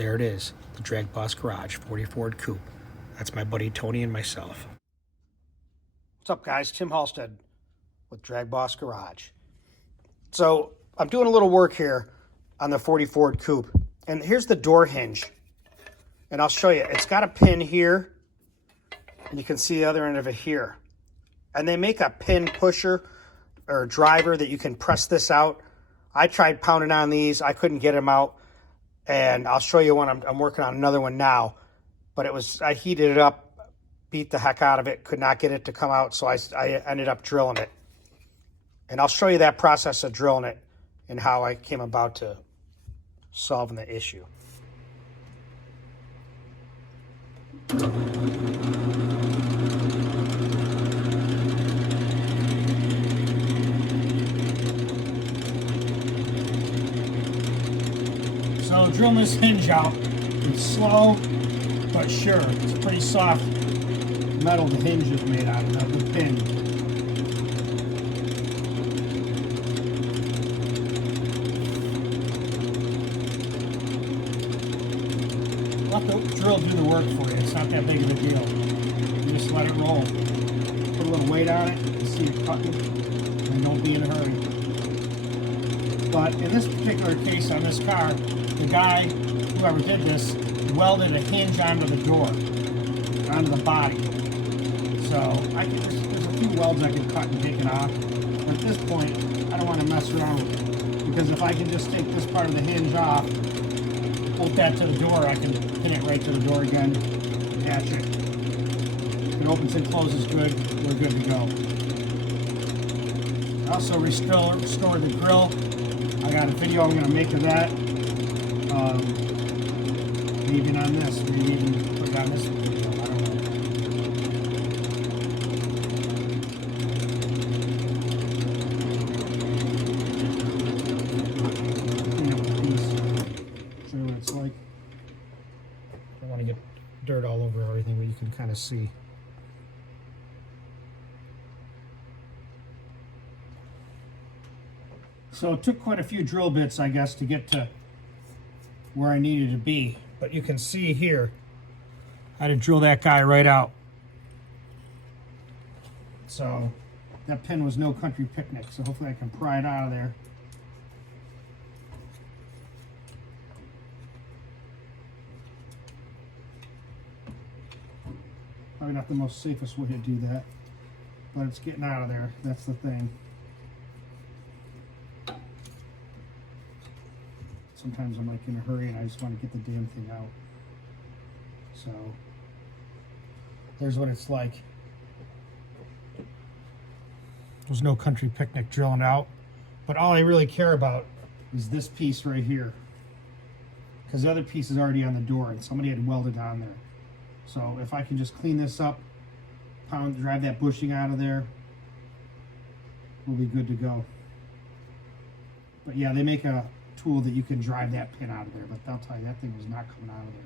There it is, the DragBoss Garage 40 Ford Coupe. That's my buddy Tony and myself. What's up, guys? Tim Halstead with DragBoss Garage. So I'm doing a little work here on the 40 Ford Coupe, and here's the door hinge. And I'll show you. It's got a pin here, and you can see the other end of it here. And they make a pin pusher or driver that you can press this out. I tried pounding on these. I couldn't get them out. And I'll show you one. I'm working on another one now. But I heated it up, beat the heck out of it, could not get it to come out, so I ended up drilling it. And I'll show you that process of drilling it and how I came about to solving the issue. So drilling this hinge out, it's slow but sure. It's a pretty soft metal the hinge is made out of, the pin. Let the drill do the work for you. It's not that big of a deal. You just let it roll. Put a little weight on it, and see it cutting, and don't be in a hurry. But in this particular case on this car, the guy, whoever did this, welded a hinge onto the door, onto the body. So there's a few welds I can cut and take it off. But at this point, I don't want to mess around with it. Because if I can just take this part of the hinge off, bolt that to the door, I can pin it right to the door again, attach it. If it opens and closes good, we're good to go. I also restore the grill. I got a video I'm going to make of that. Maybe on this, maybe even put it on this video, I don't know. Clean up the piece, show you what it's like. I don't want to get dirt all over everything, but you can kind of see. So it took quite a few drill bits, I guess, to get to where I needed to be. But you can see here, I had to drill that guy right out. So that pin was no country picnic. So hopefully I can pry it out of there. Probably not the most safest way to do that, but it's getting out of there. That's the thing. Sometimes I'm like in a hurry and I just want to get the damn thing out. So there's what it's like. There's no country picnic drilling out, but all I really care about is this piece right here, because the other piece is already on the door and somebody had welded on there. So if I can just clean this up, drive that bushing out of there, we'll be good to go. But yeah, they make a tool that you can drive that pin out of there, but I'll tell you, that thing was not coming out of there.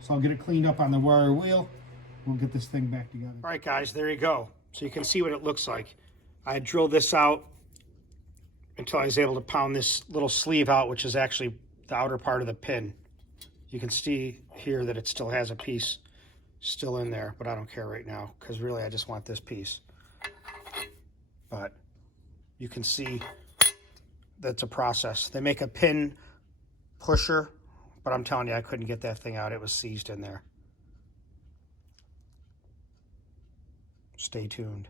So I'll get it cleaned up on the wire wheel. We'll get this thing back together. All right, guys, there you go. So you can see what it looks like. I drilled this out until I was able to pound this little sleeve out, which is actually the outer part of the pin. You can see here that it still has a piece still in there, but I don't care right now because really I just want this piece. But you can see that's a process. They make a pin pusher, but I'm telling you, I couldn't get that thing out. It was seized in there. Stay tuned.